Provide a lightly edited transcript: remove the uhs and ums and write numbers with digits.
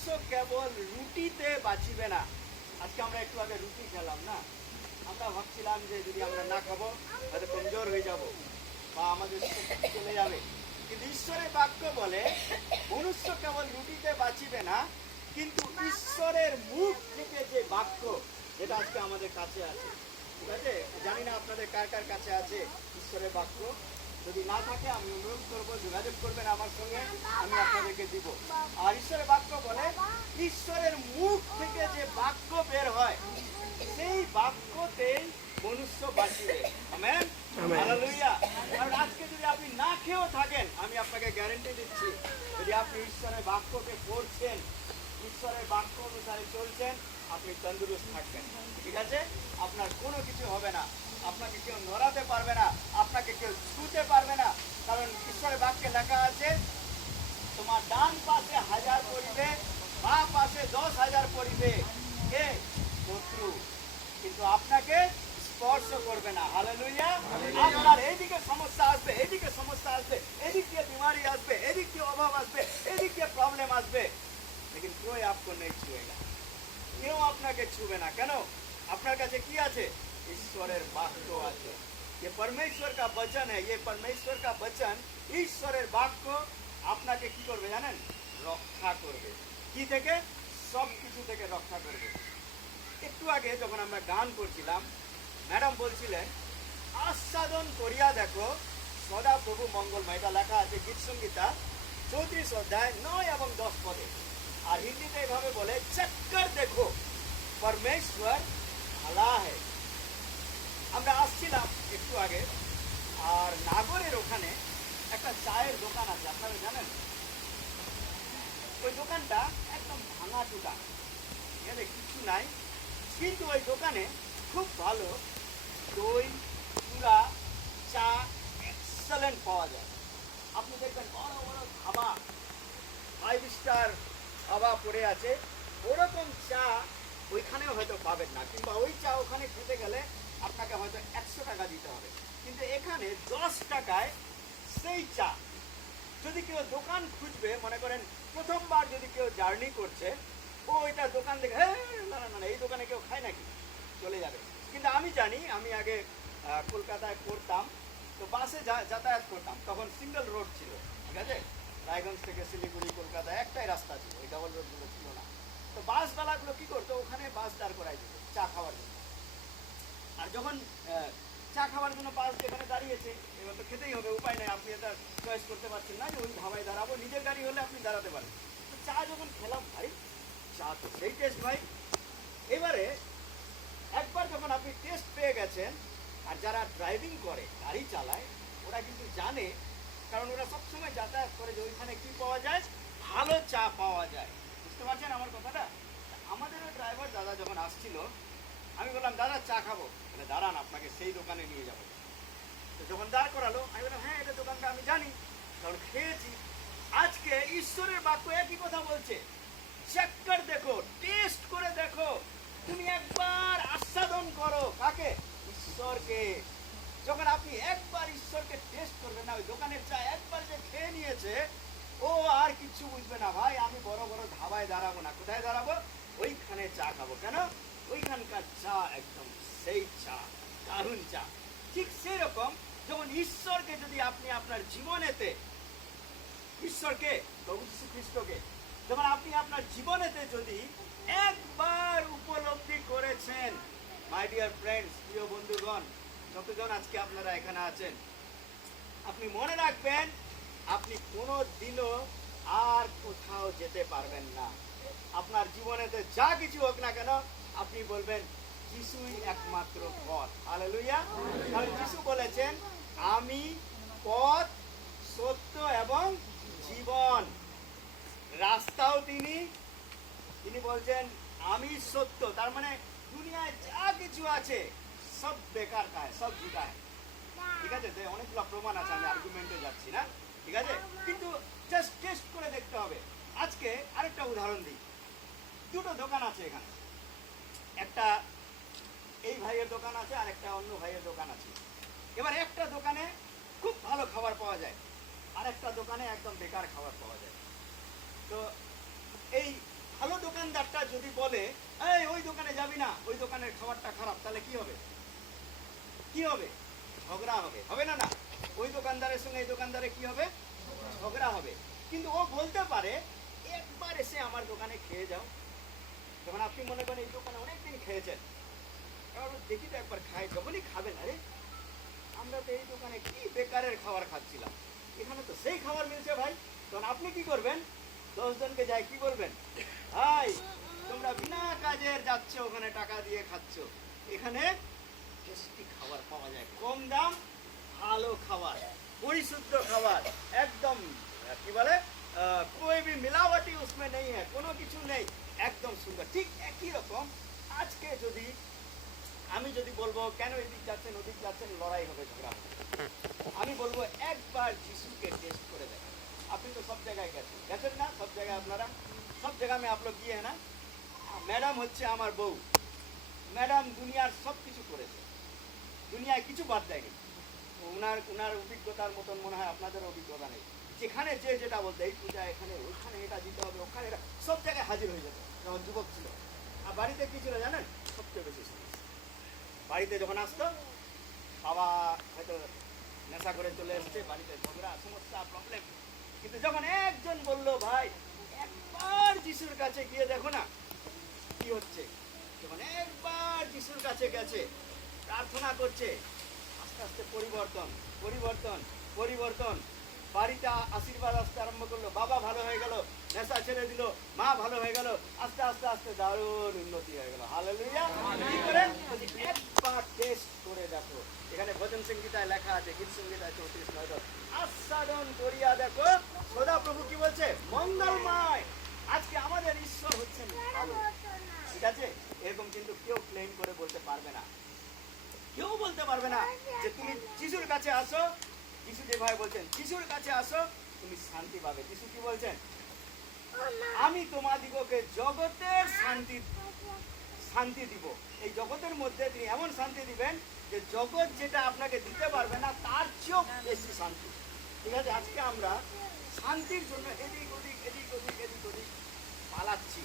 মনুষ্য কেবল রুটিতে বাঁচিবে না। আজকে আমরা একটু আগে রুটি খেলাম না, আমরা ভাবছিলাম যে যদি আমরা না খাবো হয়তো কমজোর হয়ে যাব বা আমাদের শক্তি চলে যাবে, কিন্তু ঈশ্বরের বাক্য বলে মনুষ্য কেবল রুটিতে বাঁচিবে না, কিন্তু ঈশ্বরের মুখ থেকে যে বাক্য, যেটা আজকে আমাদের কাছে আছে, ঠিক আছে? জানি না আপনাদের কার কার কাছে আছে ঈশ্বরের বাক্য। যদি না থাকে আমি অনুরোধ করবো যোগাযোগ করবেন আমার সঙ্গে, আমি আপনাদেরকে দিব। আর ঈশ্বরের বাক্য বলে ঈশ্বরের মুখ থেকে যে বাক্য বের হয় সেই বাক্যতেই মনুষ্য বাঁচিবে। Amen, hallelujah. কারণ আজকে যদি আপনি না খেয়েও থাকেন, আমি আপনাকে গ্যারান্টি দিচ্ছি, যদি আপনি ঈশ্বরের বাক্যকে পড়ছেন, ঈশ্বরের বাক্য অনুসারে চলছেন, আপনি তন্দুরুস্ত থাকবেন, ঠিক আছে? আপনার কোনো কিছু হবে না, আপনাকে কেউ নড়াতে পারবে না, আপনাকে কেউ ছুঁতে পারবে না। কারণ ঈশ্বরের বাক্যে লেখা আছে, তোমার ডান পাশে 1000 পড়িবে, বাম পাশে 10,000 পড়িবে, কে? শত্রু, কিন্তু আপনাকে স্পর্শ করবে না। হালেলুয়া। আপনার এইদিকে সমস্যা আসবে, এইদিকে সমস্যা আসবে, এদিক দিয়ে বিমারি আসবে, এদিক দিয়ে অভাব আসবে, এদিক দিয়ে প্রবলেম আসবে, लेकिन कोई आपको नहीं छुएगा। কেউ আপনাকে ছুবে না। কেন? আপনার কাছে কি আছে? ঈশ্বরের বাক্য আছে। ये परमेश्वर का वचन है, ये परमेश्वर का वचन, ঈশ্বরের বাক্য আপনাকে কি করবে জানেন? রক্ষা করবে। কি থেকে? সব কিছু থেকে রক্ষা করবে। একটু আগে যখন আমরা গান করছিলাম, ম্যাডাম বলছিলেন আস্বাদন করিয়া দেখো সদা প্রভু মঙ্গলময়। এটা লেখা আছে গীত সংগীতা 34 অধ্যায় 9 এবং 10 পদে। আর হিন্দিতে এভাবে বলে, চক্কর দেখো পরমেশ্বর ভালা है। আমরা আসছিলাম একটু আগে, আর নাগরের ওখানে একটা চায়ের দোকান আছে, আপনারা জানেন? ওই দোকানটা একদম ভাঙা টুটা, এখানে কিছু নাই, কিন্তু ওই দোকানে খুব ভালো দই, চূড়া, চা এক্সেলেন্ট পাওয়া যায়। আপনি দেখবেন বড় বড় ধাবা, 5 স্টার ধাবা পড়ে আছে, ওরকম চা ওইখানেও হয়তো পাবেন না, কিংবা ওই চা ওখানে খেতে গেলে আপনাকে হয়তো 100 টাকা দিতে হবে, কিন্তু এখানে 10 টাকায় সেই চা। যদি কেউ দোকান খুঁজবে, মনে করেন প্রথমবার যদি কেউ জার্নি করছে, ও ওইটা দোকান দেখে হ্যাঁ না না না এই দোকানে কেউ খায় নাকি, চলে যাবে। কিন্তু আমি জানি, আমি আগে কলকাতায় পড়তাম, তো বাসে যাতায়াত করতাম, তখন সিঙ্গেল রোড ছিল, ঠিক আছে? রায়গঞ্জ থেকে শিলিগুড়ি কলকাতা একটাই রাস্তা ছিল, ওই ডাবল রোডগুলো ছিল না। তো বাসওয়ালাগুলো কি করতো, ওখানে বাস দাঁড় করাই দিত চা খাওয়ার জন্য। আর যখন চা খাওয়ার জন্য বাস যেখানে দাঁড়িয়েছে, এবার তো খেতেই হবে, উপায় নেই, আপনি এটা চয়েস করতে পারছেন না যে ওই ধাবায় দাঁড়াবো, নিজের গাড়ি হলে আপনি দাঁড়াতে পারেন। তো চা যখন খেলাম, ভাই চা তো সেই টেস্ট ভাই। এবারে একবার যখন আপনি টেস্ট পেয়ে গেছেন, আর যারা ড্রাইভিং করে, গাড়ি চালায়, ওরা কিন্তু জানে, কারণ ওরা সবসময় যাতায়াত করে যে ওইখানে কি পাওয়া যায়, ভালো চা পাওয়া যায়। বুঝতে পারছেন আমার কথাটা? আমাদেরও ড্রাইভার দাদা যখন আসছিল, আমি বললাম দাদা চা খাবো, মানে দাঁড়ান আপনাকে সেই দোকানে নিয়ে যাবো। তো যখন দাঁড় করালো, আমি বললাম হ্যাঁ এটা দোকানটা আমি জানি, কারণ খেয়েছি। আজকে ঈশ্বরের বাক্য একই কথা বলছে, চেক করে দেখো, টেস্ট করে দেখো, তুমি একবার আস্বাদন করো। কাকে? ঈশ্বরকে। যখন আপনি একবার ঈশ্বরকে টেস্ট করবেন না, ওই দোকানের চা একবার যে খেয়ে নিয়েছে, ও আর কিছু বুঝবে না, ভাই আমি বড় বড় ধাবায় দাঁড়াবো না, কোথায় দাঁড়াবো? ওইখানে চা খাবো। কেন? ওইখানকার চা একদম সেই চা, দারুণ চা। ঠিক সেই রকম যখন ঈশ্বরকে যদি আপনি আপনার জীবনেতে, ঈশ্বরকে, প্রভু যীশু খ্রিস্টকে যখন আপনি আপনার জীবনেতে যদি একবার উপলব্ধি করেছেন, মাই ডিয়ার ফ্রেন্ডস, প্রিয় বন্ধুগণ, যতজন আজকে আপনারা এখানে আছেন, আপনি মনে রাখবেন আপনি কোনো দিনও আর কোথাও যেতে পারবেন না। আপনার জীবনেতে যা কিছু হোক না কেন, আপনি বলবেন যিশুই একমাত্র পথ। হালেলুয়া। কারণ যিশু বলেছেন আমি পথ, সত্য এবং জীবন। রাস্তাও তিনি, তিনি বলছেন আমি সত্য। তার মানে দুনিয়ায় যা কিছু আছে সব বেকার কাজ, সব ঝুটা। ঠিক আছে? অনেকগুলো প্রমাণ আছে, আমি আর্গুমেন্টে যাচ্ছি না, ঠিক আছে? কিন্তু জাস্ট টেস্ট করে দেখতে হবে। আজকে আরেকটা উদাহরণ দিই। দুটো দোকান আছে এখানে, একটা এই ভাইয়ের দোকান আছে, আর একটা অন্য ভাইয়ের দোকান আছে। এবার একটা দোকানে খুব ভালো খাবার পাওয়া যায়, আর একটা দোকানে একদম বেকার খাবার পাওয়া যায়। তো এই যদি বলে এই ওই দোকানে যাবি না, ওই দোকানের খাবারটা খারাপ, তাহলে কি হবে? কি হবে? ঝগড়া হবে, হবে না? না, ওই দোকানদারের সঙ্গে এই দোকানদারের কি হবে? ঝগড়া হবে। কিন্তু ও বলতে পারে একবার এসে আমার দোকানে খেয়ে যাও। যখন আপনি মনে করেন এই দোকানে অনেকদিন খেয়েছেন, এবার দেখি তো একবার খাই, যখনই খাবেন আরে আমরা তো এই দোকানে কি বেকারের খাবার খাচ্ছিলাম, এখানে তো সেই খাবার মিলছে ভাই। তখন আপনি কি করবেন? 10 জনকে যাই কি বলবেন? ভাই তোমরা বিনা কাজের যাচ্ছ ওখানে, টাকা দিয়ে খাচ্ছ, এখানে টেস্টি খাবার পাওয়া যায়, কম দাম, ভালো খাবার, পরিশুদ্ধ খাবার, একদম কি বলে कोई भी मिलावटी उसमें नहीं है, কোনো কিছু নেই, একদম সুন্দর। ঠিক একই রকম আজকে যদি আমি যদি বলবো কেন এদিক যাচ্ছেন ওদিক যাচ্ছেন, লড়াই হবে, ঝগড়া হবে। আমি বলবো একবার যিশুকে টেস্ট করে দেখেন। আপনি তো সব জায়গায় গেছেন, গেছেন না? সব জায়গায় আপনারা, সব জায়গা में आप लोग गए हैं ना। ম্যাডাম হচ্ছে আমার বউ, ম্যাডাম দুনিয়ার সব কিছু করেছে, দুনিয়ায় কিছু বাদ দেয়নি। ওনার ওনার অভিজ্ঞতার মতন মনে হয় আপনাদের অভিজ্ঞতা নেই। যেখানে যে যেটা বলতে এই পূজা এখানে ওখানে এটা দিতে হবে ওখানে এটা, সব জায়গায় হাজির হয়ে যেত যখন যুবক ছিল। আর বাড়িতে কি ছিল জানেন? সবচেয়ে বেশি সমস্যা বাড়িতে যখন আসতো, বাবা হয়তো নেশা করে চলে এসছে, বাড়িতে ঝগড়া সমস্যা প্রবলেম। কিন্তু যখন একজন বললো ভাই একবার যিশুর কাছে গিয়ে দেখো না কি হচ্ছে, যখন একবার যিশুর কাছে গেছে, প্রার্থনা করছে, আস্তে আস্তে পরিবর্তন পরিবর্তন পরিবর্তন। বাড়িতে আশীর্বাদ আসতে আরম্ভ করলো, বাবা ভালো হয়ে গেল, নেশা ছেড়ে দিল, মা ভালো হয়ে গেল, আস্তে আস্তে আস্তে দারুণ উন্নতি হয়ে গেল। হালেলুয়া। কি করে? একবার টেস্ট করে দেখো। এখানে ভজন সংগীতায় লেখা আছে, গীত সংগীতায় 34 আস্বাদন করিয়া দেখো সদা প্রভু কি বলছে? মঙ্গলময়। আজকে আমাদের ঈশ্বর হচ্ছেন ভালো, ঠিক আছে? এরকম কিন্তু কেউ ক্লেম করে বলতে পারবে না, কেউ বলতে পারবে না যে তুমি যিশুর কাছে আসো। যিশু যেভাবে বলছেন যিশুর কাছে আসো তুমি শান্তি পাবে। যিশু কি বলছেন? আমি তোমাদিগকে জগতের শান্তি শান্তি দিব। এই জগতের মধ্যে তিনি এমন শান্তি দিবেন যে জগৎ যেটা আপনাকে দিতে পারবে না তার চেয়েও বেশি শান্তি। ঠিক আছে? আজকে আমরা শান্তির জন্য এদিক ওদিক এদিক ওদিক এদিক ওদিক পালাচ্ছি।